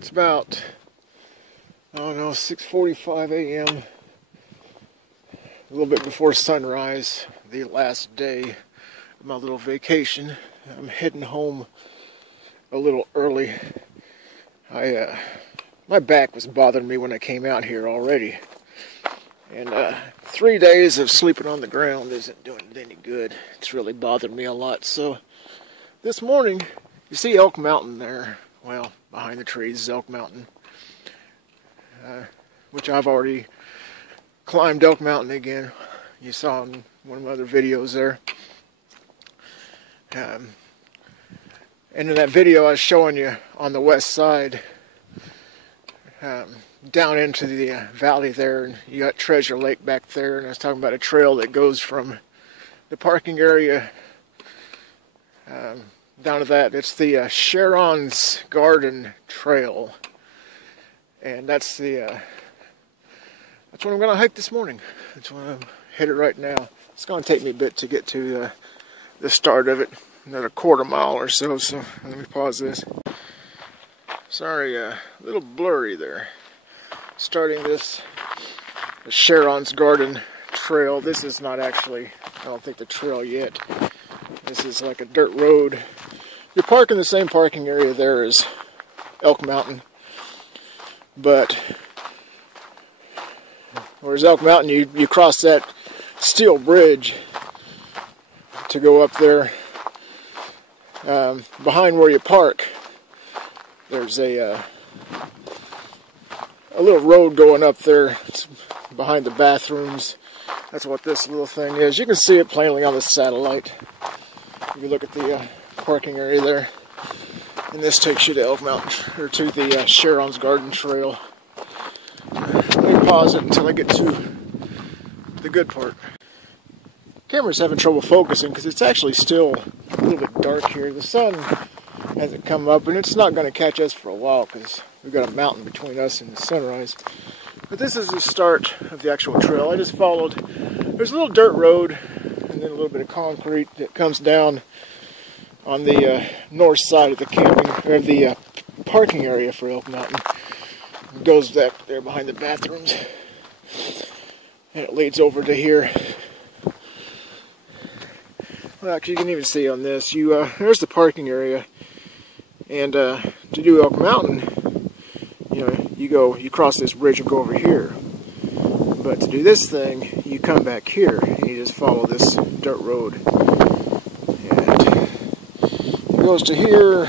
It's about, I don't know, 6:45 a.m. A little bit before sunrise, the last day of my little vacation. I'm heading home a little early. My back was bothering me when I came out here already. And 3 days of sleeping on the ground isn't doing it any good. It's really bothered me a lot. So this morning, you see Elk Mountain there. Well, behind the trees is Elk Mountain, which I've already climbed Elk Mountain again. You saw in one of my other videos there. And in that video I was showing you on the west side, down into the valley there, and you got Treasure Lake back there, and I was talking about a trail that goes from the parking area down to that. It's the Sharon's Garden Trail, and that's what I'm going to hike this morning. That's what I'm headed right now. It's going to take me a bit to get to the start of it, another quarter mile or so, so let me pause this. Sorry, a little blurry there. Starting this, the Sharon's Garden Trail. This is not actually, I don't think, the trail yet. This is like a dirt road. You're parking the same parking area there as Elk Mountain, but whereas Elk Mountain, you cross that steel bridge to go up there. Behind where you park, there's a little road going up there. It's behind the bathrooms. That's what this little thing is. You can see it plainly on the satellite. If you look at the parking area there. And this takes you to Elk Mountain, or to the Sharon's Garden Trail. Let me pause it until I get to the good part. Camera's having trouble focusing because it's actually still a little bit dark here. The sun hasn't come up, and it's not going to catch us for a while because we've got a mountain between us and the sunrise. But this is the start of the actual trail. I just followed. There's a little dirt road and then a little bit of concrete that comes down on the north side of the camping, or the parking area for Elk Mountain. It goes back there behind the bathrooms, and it leads over to here. Well, actually, you can even see on this. There's the parking area, and to do Elk Mountain, you cross this bridge and go over here. But to do this thing, you come back here and you just follow this dirt road, and it goes to here.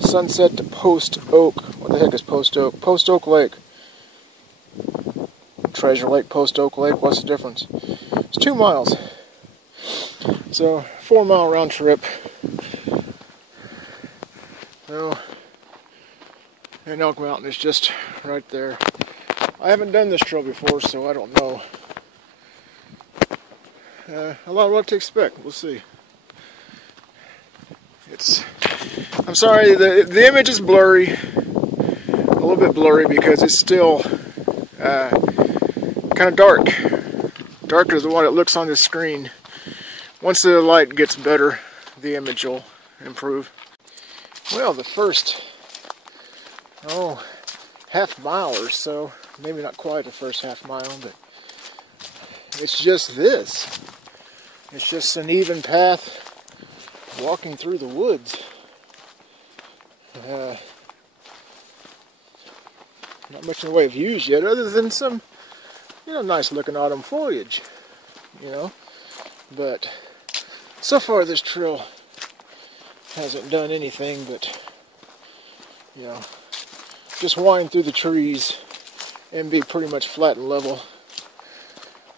Sunset to Post Oak. What the heck is Post Oak? Post Oak Lake. Treasure Lake, Post Oak Lake. What's the difference? It's 2 miles. So 4 mile round trip. So, and Elk Mountain is just right there. I haven't done this trail before, so I don't know a lot of what to expect. We'll see. I'm sorry, the image is blurry, a little bit blurry because it's still kind of darker than what it looks on the screen. Once the light gets better, the image will improve. Well, the first half mile or so, maybe not quite the first half mile, but it's just this. It's just an even path walking through the woods. Not much in the way of views yet, other than some, nice looking autumn foliage, But so far this trail hasn't done anything but, just wind through the trees and be pretty much flat and level.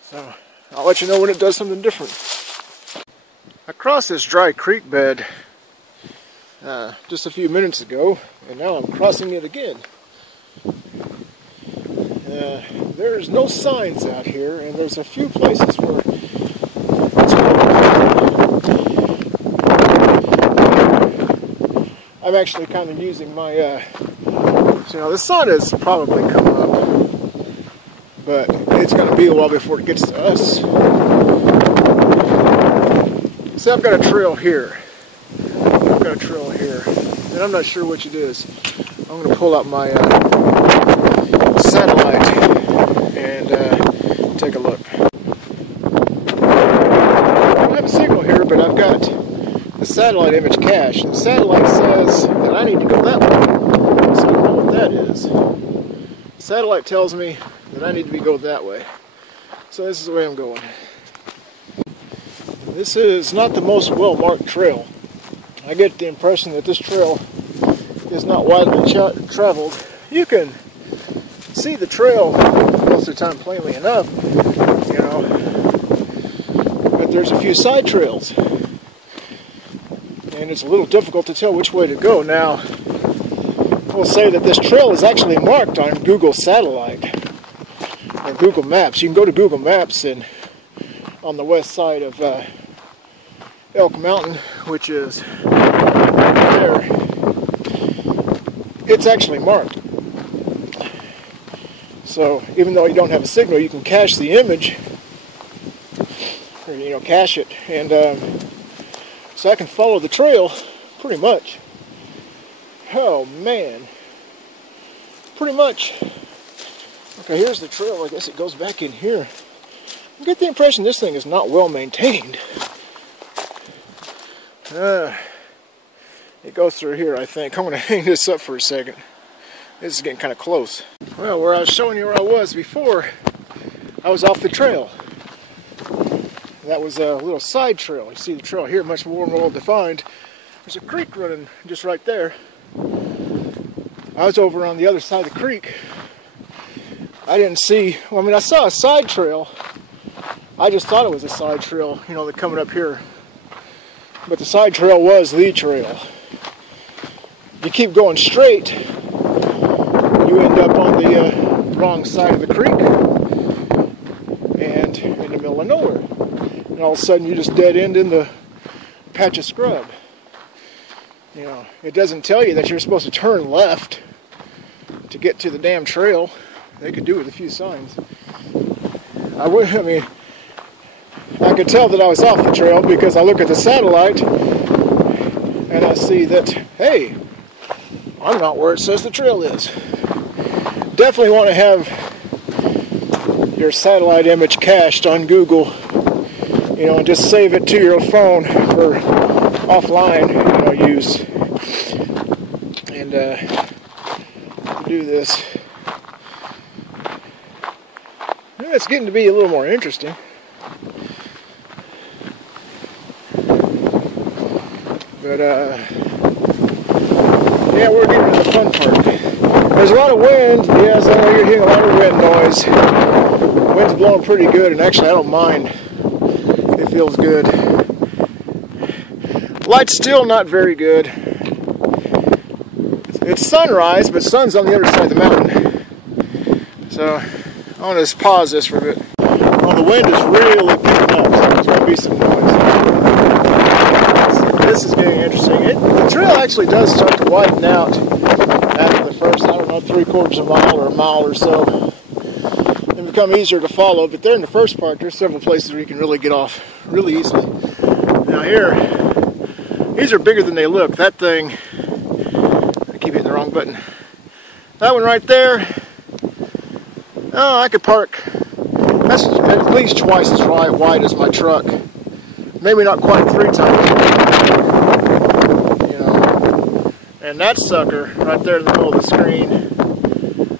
So I'll let you know when it does something different. I crossed this dry creek bed just a few minutes ago, and now I'm crossing it again. There's no signs out here, and there's a few places where I'm actually kind of using my, the sun has probably come up, but it's going to be a while before it gets to us. See, I've got a trail here. I've got got a trail here, and I'm not sure which it is. I'm going to pull out my satellite and take a look. I don't have a signal here, but I've got the satellite image cached. The satellite says that I need to go that way, so I don't know what that is. The satellite tells me that I need to go that way, so this is the way I'm going. This is not the most well-marked trail. I get the impression that this trail is not widely traveled. You can see the trail most of the time plainly enough, you know, but there's a few side trails, and it's a little difficult to tell which way to go. Now, I will say that this trail is actually marked on Google Satellite or Google Maps. You can go to Google Maps and on the west side of Elk Mountain, which is there, it's actually marked. So even though you don't have a signal, you can cache the image, or cache it, and so I can follow the trail pretty much. Oh man, pretty much. Okay, here's the trail. I guess it goes back in here. I get the impression this thing is not well maintained. It goes through here, I think. I'm going to hang this up for a second. This is getting kind of close. Well, where I was showing you where I was before, I was off the trail. That was a little side trail. You see the trail here, much more well defined. There's a creek running just right there. I was over on the other side of the creek. I didn't see, well, I mean, I saw a side trail. I just thought it was a side trail, that coming up here. But the side trail was the trail. You keep going straight, you end up on the wrong side of the creek and in the middle of nowhere. And all of a sudden you just dead end in the patch of scrub. It doesn't tell you that you're supposed to turn left to get to the damn trail. They could do with a few signs. I could tell that I was off the trail because I look at the satellite and I see that, hey, I'm not where it says the trail is. Definitely want to have your satellite image cached on Google, and just save it to your phone for offline, use. And do this. It's getting to be a little more interesting. But, yeah, we're getting to the fun part. There's a lot of wind. Yes, I know you're hearing a lot of wind noise. The wind's blowing pretty good, and actually I don't mind. It feels good. Light's still not very good. It's sunrise, but sun's on the other side of the mountain. So, I want to just pause this for a bit. Oh, the wind is really picking up, so there's going to be some noise. This is getting interesting. The trail actually does start to widen out after the first, 3/4 of a mile or a mile or so. And become easier to follow. But there in the first part, there's several places where you can really get off really easily. Now here, these are bigger than they look. That thing, I keep hitting the wrong button. That one right there, oh, I could park. That's at least twice as wide as my truck. Maybe not quite 3 times. And that sucker right there in the middle of the screen,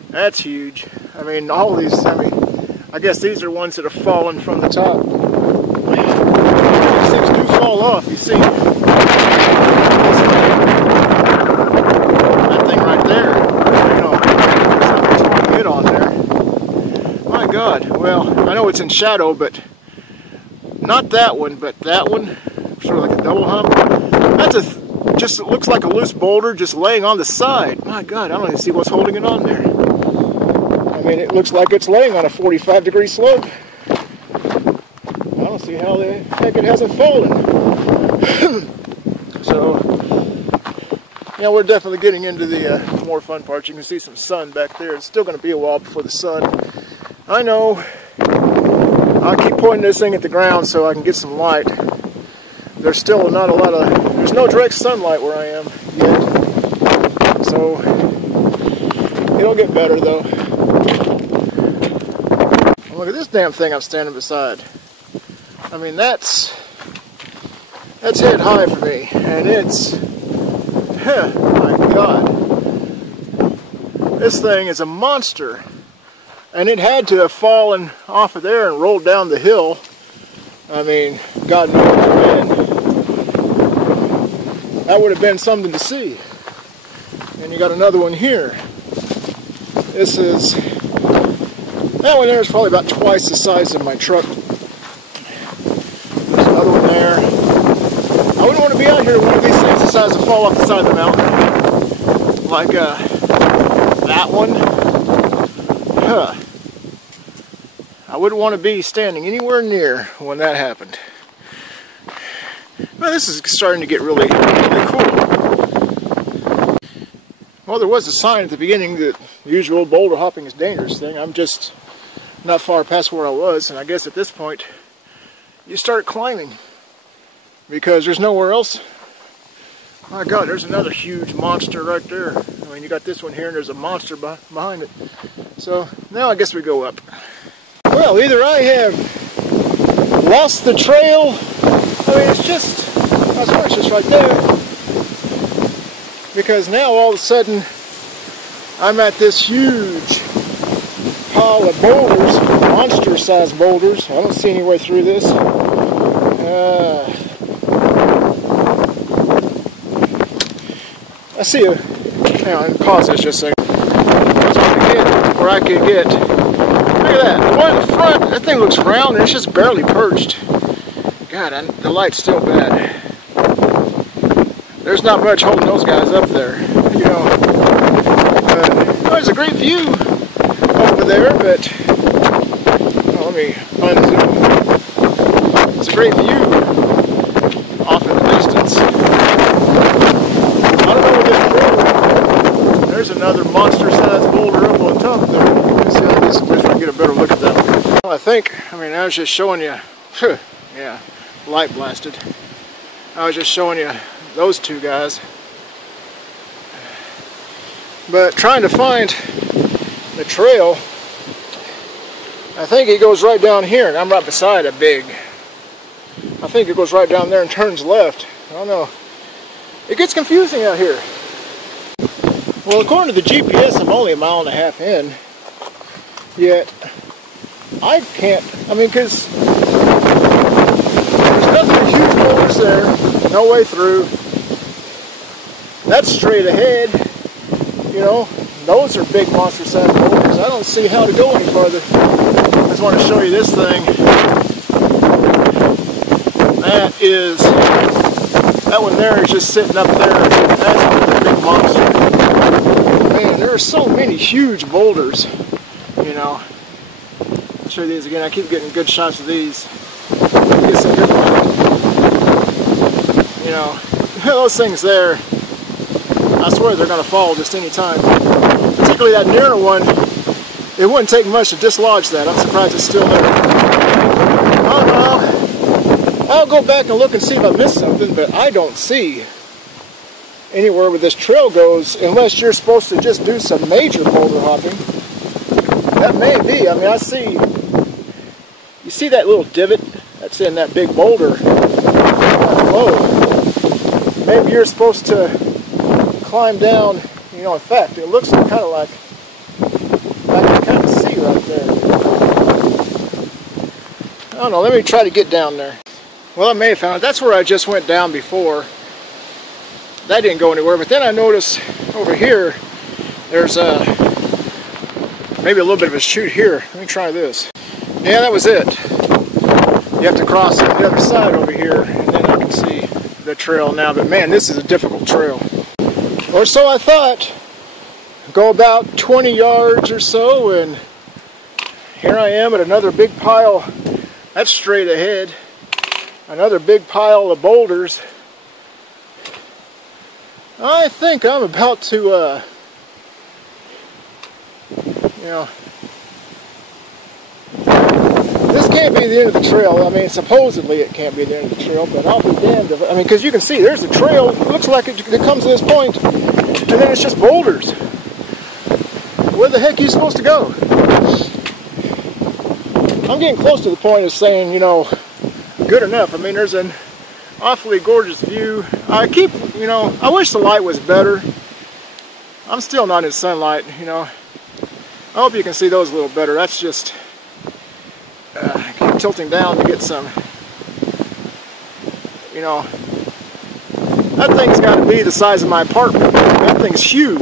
that's huge. I mean, all these, I guess these are ones that have fallen from the top. These things do fall off, you see. That thing right there, there's not much hit on there. My God, well, I know it's in shadow, but not that one, but that one, sort of like a double hump. That's it looks like a loose boulder just laying on the side. My God, I don't even see what's holding it on there. I mean, it looks like it's laying on a 45-degree slope. I don't see how the heck it hasn't fallen. So, yeah, we're definitely getting into the more fun parts. You can see some sun back there. It's still going to be a while before the sun. I know. I'll keep pointing this thing at the ground so I can get some light. There's still not a lot of there's no direct sunlight where I am yet, so it'll get better though. Look at this damn thing I'm standing beside. I mean, that's head high for me, and it's, my God, this thing is a monster, and it had to have fallen off of there and rolled down the hill. I mean, God knows when. That would have been something to see. And you got another one here. This is, that one there is probably about twice the size of my truck. There's another one there. I wouldn't want to be out here with one of these things the size to fall off the side of the mountain. Like that one. I wouldn't want to be standing anywhere near when that happened. Well, this is starting to get really, really cool. Well, there was a sign at the beginning that the usual boulder hopping is dangerous thing. I'm just not far past where I was, and I guess at this point you start climbing because there's nowhere else. My God, there's another huge monster right there. I mean, you got this one here and there's a monster behind it. So now I guess we go up. Well, either I have lost the trail. I mean, it's just, I swear it's just right there. Because now all of a sudden I'm at this huge pile of boulders, monster-sized boulders. I don't see any way through this. I see a, hang on, pause this just a second. I was trying to get where I could get, look at that, the one in the front, that thing looks round and it's just barely perched. God, the light's still bad. There's not much holding those guys up there, you know. There's a great view over there, but let me unzoom. It's a great view off in the distance. I don't know what this boulder. There's another monster-sized boulder up on top there. Let's see, I guess we can get a better look at that one. Well, I was just showing you. Yeah, light blasted. I was just showing you those two guys. But trying to find the trail, I think it goes right down here, and I'm right beside a big. I think it goes right down there and turns left. I don't know. It gets confusing out here. Well, according to the GPS, I'm only 1.5 miles in. Yet, I can't, I mean, because there's nothing but huge boulders there. No way through. That's straight ahead. You know, those are big monster-sized boulders. I don't see how to go any farther. I just want to show you this thing. That one there is just sitting up there. That's a big monster. Man, there are so many huge boulders. You know, I'll show you these again. I keep getting good shots of these. Get some good ones. You know, those things there, I swear they're going to fall just any time. Particularly that nearer one, it wouldn't take much to dislodge that. I'm surprised it's still there. Oh no. I'll go back and look and see if I missed something, but I don't see anywhere where this trail goes unless you're supposed to just do some major boulder hopping. That may be. I mean, I see, you see that little divot that's in that big boulder below? Maybe you're supposed to climb down, you know, in fact, it looks kind of like I can kind of see right there. I don't know, let me try to get down there. Well, I may have found it. That's where I just went down before. That didn't go anywhere, but then I noticed over here, there's maybe a little bit of a chute here. Let me try this. Yeah, that was it. You have to cross on the other side over here, and then I can see the trail now. But man, this is a difficult trail. Or so I thought. Go about 20 yards or so, and here I am at another big pile. That's straight ahead. Another big pile of boulders. I think I'm about to, you know, this can't be the end of the trail. I mean, supposedly it can't be the end of the trail, but I'll be damned if, I mean, because you can see there's the trail. It looks like it comes to this point, and then it's just boulders. Where the heck are you supposed to go? I'm getting close to the point of saying, you know, good enough. I mean, there's an awfully gorgeous view. I keep, you know, I wish the light was better. I'm still not in sunlight, you know. I hope you can see those a little better. That's just keep tilting down to get some, you know. That thing's got to be the size of my apartment. That thing's huge.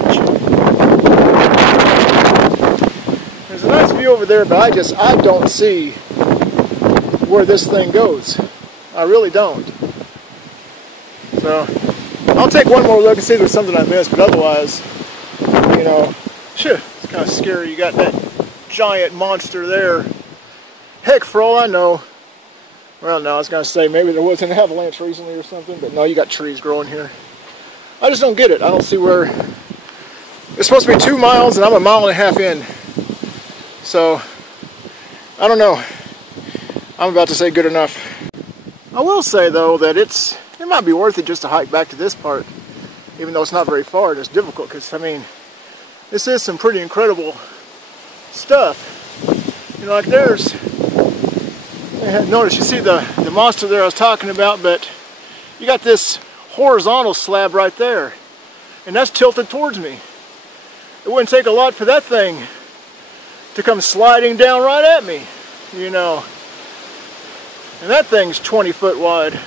There's a nice view over there, but I don't see where this thing goes. I really don't. So I'll take one more look and see if there's something I missed, but otherwise, you know, it's kind of scary. You got that giant monster there. Heck, for all I know, well, no, I was going to say maybe there was an avalanche recently or something, but no, you got trees growing here. I just don't get it. I don't see where... It's supposed to be 2 miles, and I'm 1.5 miles in. So, I don't know. I'm about to say good enough. I will say, though, that it might be worth it just to hike back to this part, even though it's not very far and it's difficult, because, I mean, this is some pretty incredible stuff. You know, like there's... Notice, you see the monster there I was talking about, but you got this horizontal slab right there, and that's tilted towards me. It wouldn't take a lot for that thing to come sliding down right at me, you know. And that thing's 20 foot wide.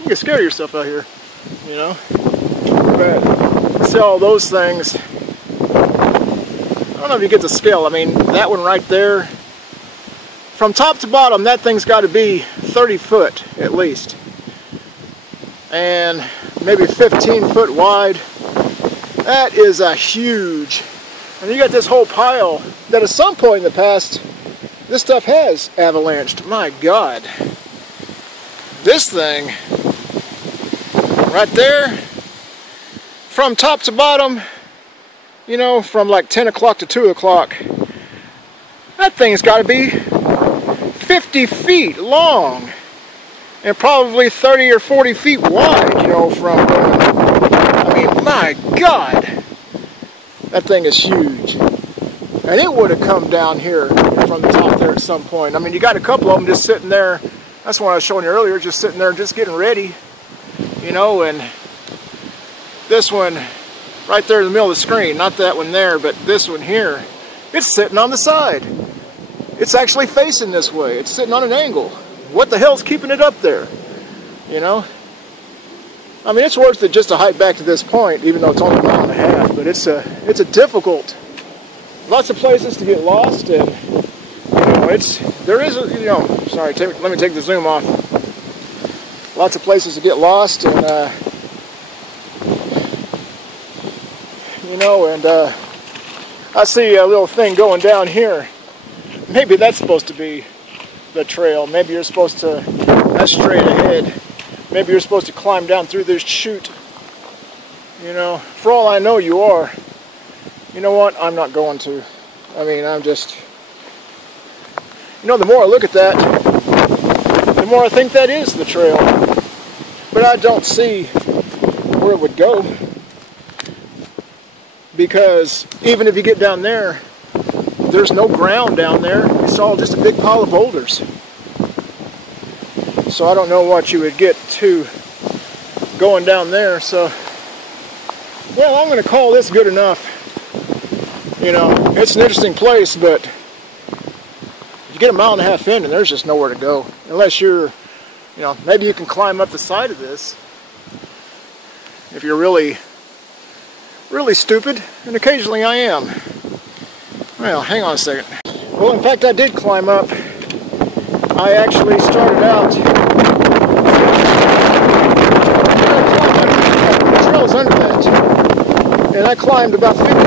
You can scare yourself out here, you know. But see all those things. I don't know if you get the scale. I mean, that one right there, from top to bottom, that thing's got to be 30 foot at least. And maybe 15 foot wide. That is a huge... And you got this whole pile that at some point in the past, this stuff has avalanched. My God. This thing, right there, from top to bottom, you know, from like 10 o'clock to 2 o'clock, that thing's got to be 50 feet long and probably 30 or 40 feet wide, you know, from, I mean, my God, that thing is huge. And it would have come down here from the top there at some point. I mean, you got a couple of them just sitting there. That's what I was showing you earlier, just sitting there, just getting ready, you know, and this one right there in the middle of the screen, not that one there, but this one here, it's sitting on the side. It's actually facing this way. It's sitting on an angle. What the hell's keeping it up there? You know? I mean, it's worth it just to hike back to this point, even though it's only 1.5 miles, but it's a difficult, lots of places to get lost, and, you know, there is a, you know, sorry, let me take the zoom off. Lots of places to get lost, and, you know, and, I see a little thing going down here. Maybe that's supposed to be the trail. Maybe you're supposed to, that's straight ahead. Maybe you're supposed to climb down through this chute. You know, for all I know you are. You know what? I'm not going to. I mean, I'm just, you know, the more I look at that, the more I think that is the trail. But I don't see where it would go. Because even if you get down there, there's no ground down there. It's all just a big pile of boulders. So I don't know what you would get to going down there. So, well, I'm going to call this good enough. You know, it's an interesting place, but you get 1.5 miles in and there's just nowhere to go. Unless you're, you know, maybe you can climb up the side of this if you're really, really stupid, and occasionally I am. Well, hang on a second. Well, in fact, I did climb up. I actually started out. The trail's under that, and I climbed about 50 foot.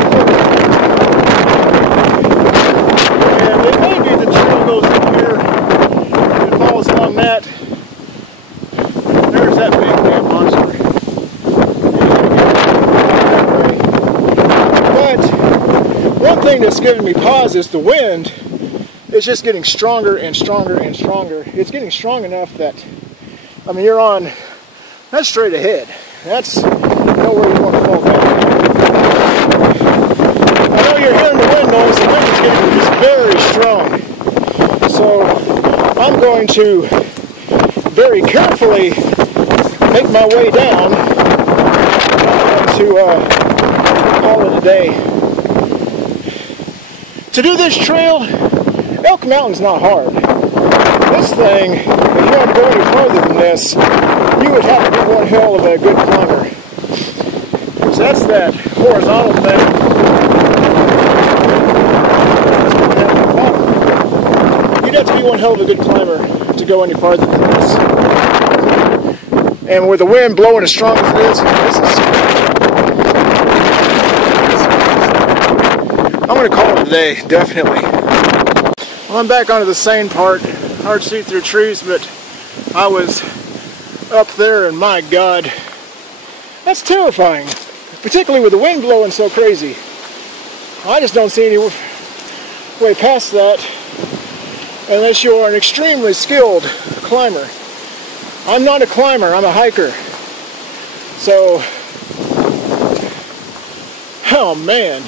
And it may be the trail goes up here, and it falls along that. There's that big damn monster. But one thing that's giving me pause is the wind it's just getting stronger and stronger and stronger. It's getting strong enough that, I mean, you're on, that's straight ahead. That's nowhere you want to fall down. I know you're hearing the wind noise. The wind is getting just very strong. So I'm going to very carefully make my way down to call it a day. To do this trail, Elk Mountain's not hard. This thing, if you want to go any farther than this, you would have to be one hell of a good climber. So that's that horizontal thing. You'd have to be one hell of a good climber to go any farther than this. And with the wind blowing as strong as it is, I'm going to call it a day, definitely. Well, I'm back onto the sane part. Hard to see through trees, but I was up there and my God, that's terrifying. Particularly with the wind blowing so crazy. I just don't see any way past that unless you are an extremely skilled climber. I'm not a climber, I'm a hiker. So, oh man.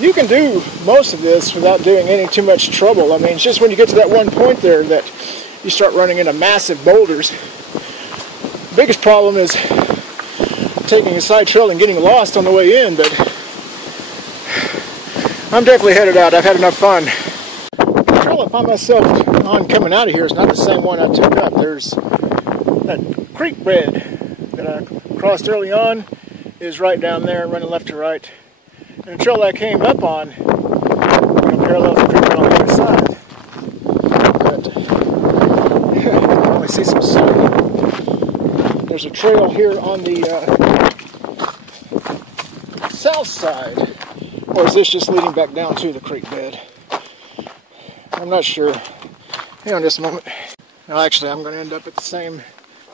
You can do most of this without doing any too much trouble. I mean, it's just when you get to that one point there that you start running into massive boulders. The biggest problem is taking a side trail and getting lost on the way in, but I'm definitely headed out. I've had enough fun. The trail I find myself on coming out of here is not the same one I took up. There's that creek bed that I crossed early on is right down there, running left to right. And the trail that I came up on, parallels the creek bed on the other side. But you can only see some sun. There's a trail here on the south side, or is this just leading back down to the creek bed? I'm not sure. Hang on just a moment. Now actually I'm going to end up at the same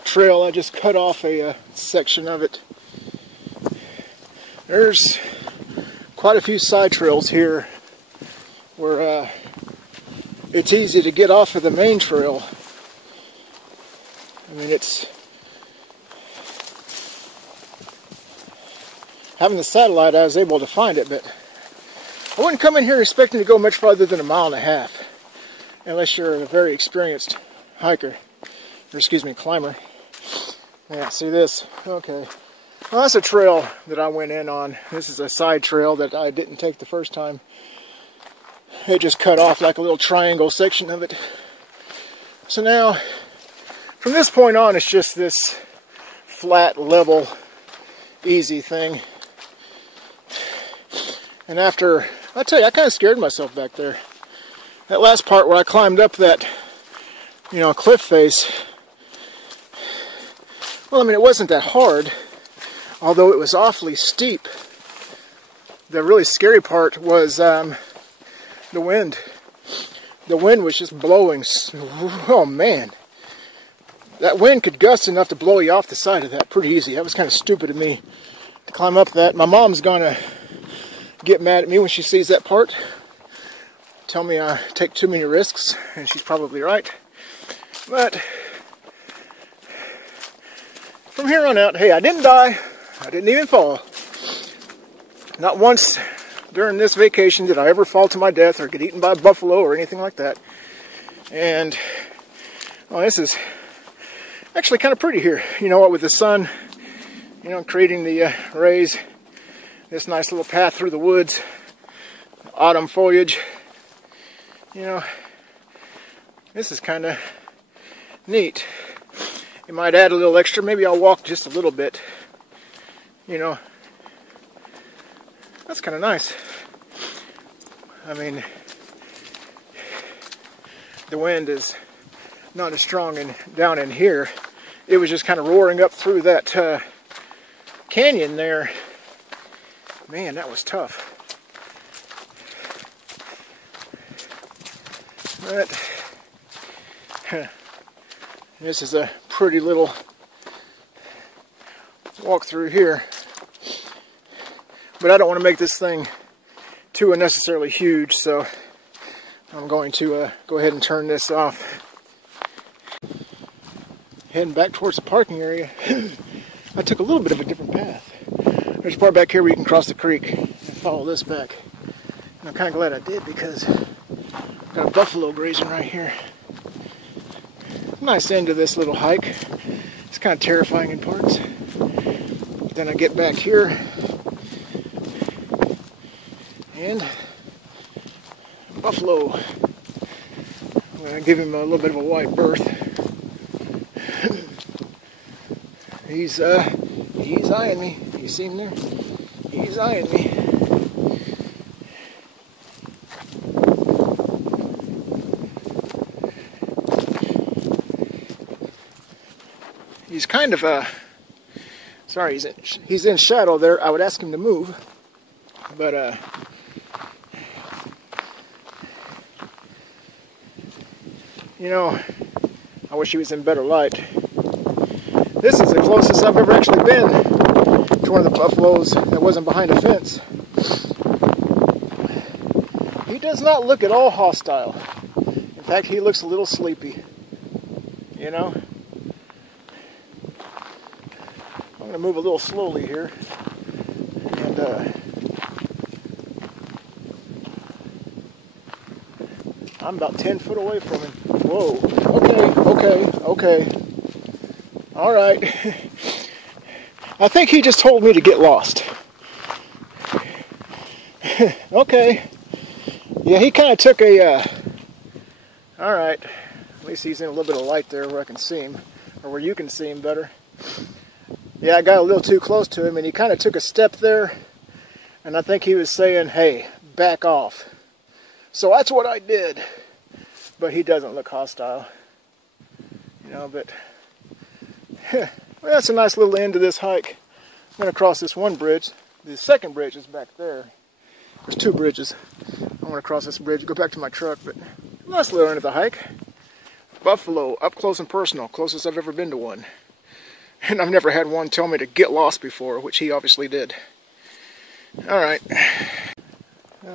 trail. I just cut off a section of it. There's quite a few side trails here where it's easy to get off of the main trail. I mean, it's having the satellite, I was able to find it, but I wouldn't come in here expecting to go much farther than 1.5 miles unless you're a very experienced hiker, or excuse me, climber. Yeah, see this? Okay. Well, that's a trail that I went in on. This is a side trail that I didn't take the first time. It just cut off like a little triangle section of it. So now, from this point on, it's just this flat, level, easy thing. And after, I tell you, I kind of scared myself back there. That last part where I climbed up that, cliff face. Well, I mean, it wasn't that hard, although it was awfully steep. The really scary part was the wind. The wind was just blowing. Oh man. That wind could gust enough to blow you off the side of that pretty easy. That was kind of stupid of me to climb up that. My mom's gonna get mad at me when she sees that part. Tell me I take too many risks, and she's probably right. But from here on out, hey, I didn't die. I didn't even fall. Not once during this vacation did I ever fall to my death or get eaten by a buffalo or anything like that. And, well, this is actually kind of pretty here. You know what, with the sun, creating the rays, this nice little path through the woods, autumn foliage, this is kind of neat. You might add a little extra. Maybe I'll walk just a little bit. That's kind of nice. I mean, the wind is not as strong down in here. It was just kind of roaring up through that canyon there. Man, that was tough. But this is a pretty little walk through here. But I don't want to make this thing too unnecessarily huge, so I'm going to go ahead and turn this off. Heading back towards the parking area, I took a little bit of a different path. There's a part back here where you can cross the creek and follow this back. And I'm kind of glad I did, because I've got a buffalo grazing right here. Nice end to this little hike. It's kind of terrifying in parts. But then I get back here and buffalo. I'm going to give him a little bit of a wide berth. He's eyeing me. You see him there? He's eyeing me. He's kind of sorry, he's in shadow there. I would ask him to move, but you know, I wish he was in better light. This is the closest I've ever actually been to one of the buffaloes that wasn't behind a fence. He does not look at all hostile. In fact, he looks a little sleepy. You know? I'm going to move a little slowly here. And I'm about 10 foot away from him. Whoa. Okay. All right. I think he just told me to get lost. Okay. Yeah, he kind of took a... all right. At least he's in a little bit of light there where I can see him. Or where you can see him better. Yeah, I got a little too close to him, and he kind of took a step there. And I think he was saying, hey, back off. So that's what I did. But he doesn't look hostile. You know, but... well, that's a nice little end to this hike. I'm going to cross this one bridge. The second bridge is back there. There's two bridges. I'm going to cross this bridge, go back to my truck, but nice little end of the hike. Buffalo, up close and personal, closest I've ever been to one. And I've never had one tell me to get lost before, which he obviously did. Alright.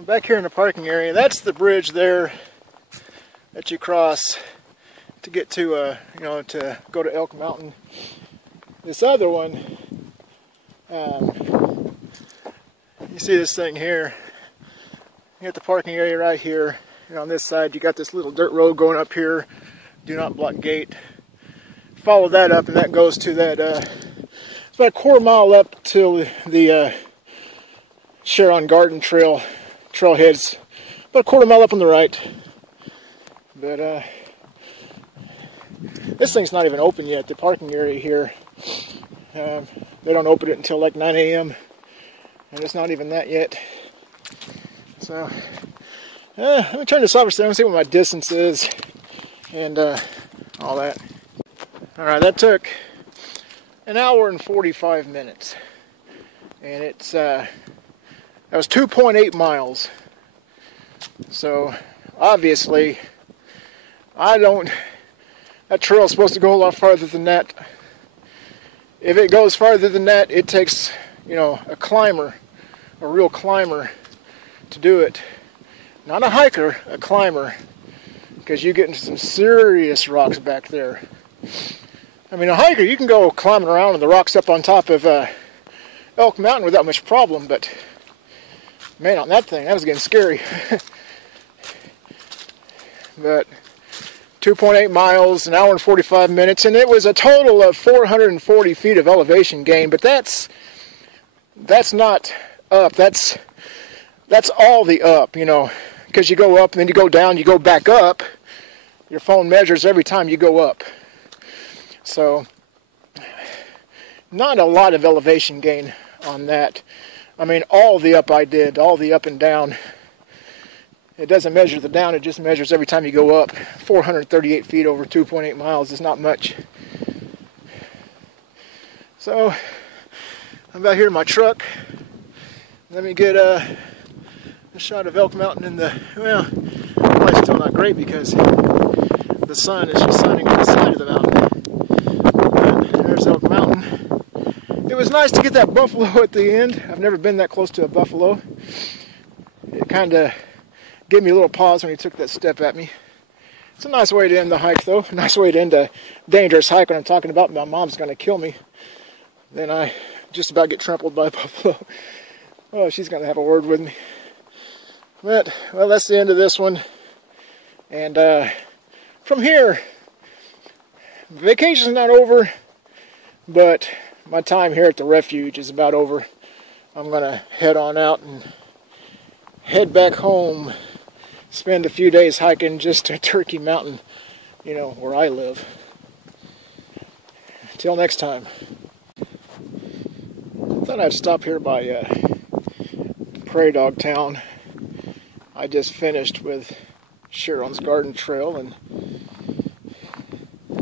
Back here in the parking area, that's the bridge there that you cross to get to, you know, to go to Elk Mountain. This other one, you see this thing here. You got the parking area right here. And on this side, you got this little dirt road going up here. Do not block gate. Follow that up, and that goes to that. It's about a quarter mile up till the Sharon Garden trailheads. About a quarter mile up on the right. But this thing's not even open yet. The parking area here. They don't open it until like 9 a.m. and it's not even that yet. So let me turn this off and see what my distance is and all that. Alright, that took an hour and 45 minutes. And it's that was 2.8 miles. So obviously that trail's supposed to go a lot farther than that. If it goes farther than that, it takes, you know, a climber, a real climber to do it. Not a hiker, a climber. Because you get into some serious rocks back there. I mean, a hiker, you can go climbing around on the rocks up on top of Elk Mountain without much problem, but man, on that thing, that was getting scary. But 2.8 miles, an hour and 45 minutes, and it was a total of 440 feet of elevation gain, but that's not up, that's all the up, you know, because you go up and then you go down, you go back up. Your phone measures every time you go up. So, not a lot of elevation gain on that. I mean, all the up I did, all the up and down. It doesn't measure the down, it just measures every time you go up. 438 feet over 2.8 miles is not much. So, I'm out here in my truck. Let me get a shot of Elk Mountain in the, well, the light's still not great because the sun is just shining on the side of the mountain. But there's Elk Mountain. It was nice to get that buffalo at the end. I've never been that close to a buffalo. kind of gave me a little pause when he took that step at me. It's a nice way to end the hike, though. A nice way to end a dangerous hike when I'm talking about my mom's going to kill me. Then I just about get trampled by a buffalo. Oh, she's going to have a word with me. But, well, that's the end of this one. And from here, vacation's not over, but my time here at the refuge is about over. I'm going to head on out and head back home, spend a few days hiking just to Turkey Mountain, you know, where I live. Till next time. Thought I'd stop here by Prairie Dog Town. I just finished with Sharon's garden trail, and I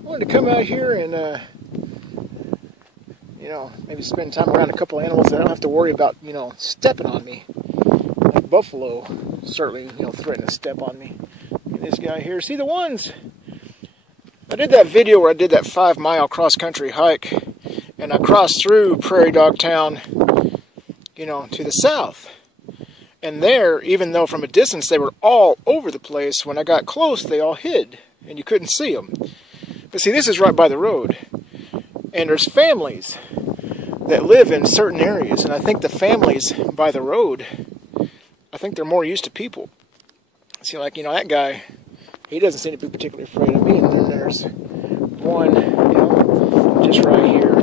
wanted to come out here and you know, maybe spend time around a couple of animals that I don't have to worry about, you know, stepping on me. Like buffalo certainly, you know, threaten to step on me. And this guy here, see the ones? I did that video where I did that 5-mile cross-country hike, and I crossed through Prairie Dog Town, you know, to the south. And there, even though from a distance they were all over the place, when I got close they all hid, and you couldn't see them. But see, this is right by the road. And there's families that live in certain areas, and I think the families by the road, I think they're more used to people. See, like, you know, that guy, he doesn't seem to be particularly afraid of me, and then there's one, you know, just right here.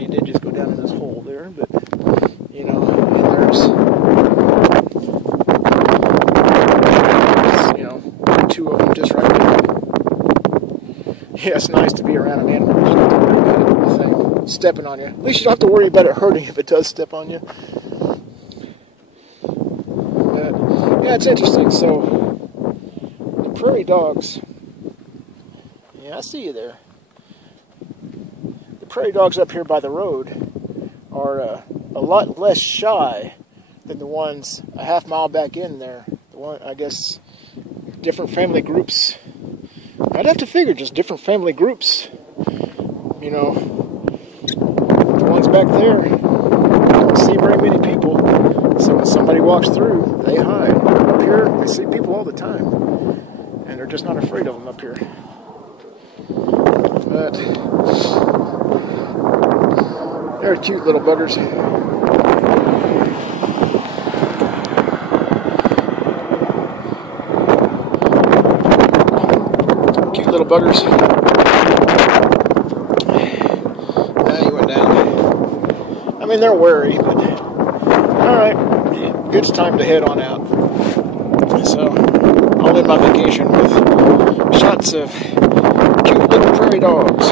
He did just go down in this hole there, but, you know, and there's, you know, 2 of them just right there. Yeah, it's nice to be around an animal. You don't have to worry about anything stepping on you. At least you don't have to worry about it hurting if it does step on you. But, yeah, it's interesting. So, the prairie dogs, yeah, I see you there. The prairie dogs up here by the road are a lot less shy than the ones a half mile back in there. The one, I guess, different family groups. I'd have to figure just different family groups, you know. The ones back there don't see very many people, so when somebody walks through, they hide. Up here, they see people all the time, and they're just not afraid of them up here. But they're cute little buggers. Little buggers. He went down. I mean, they're wary, but alright, it's time to head on out. So, I'll end my vacation with shots of cute little prairie dogs.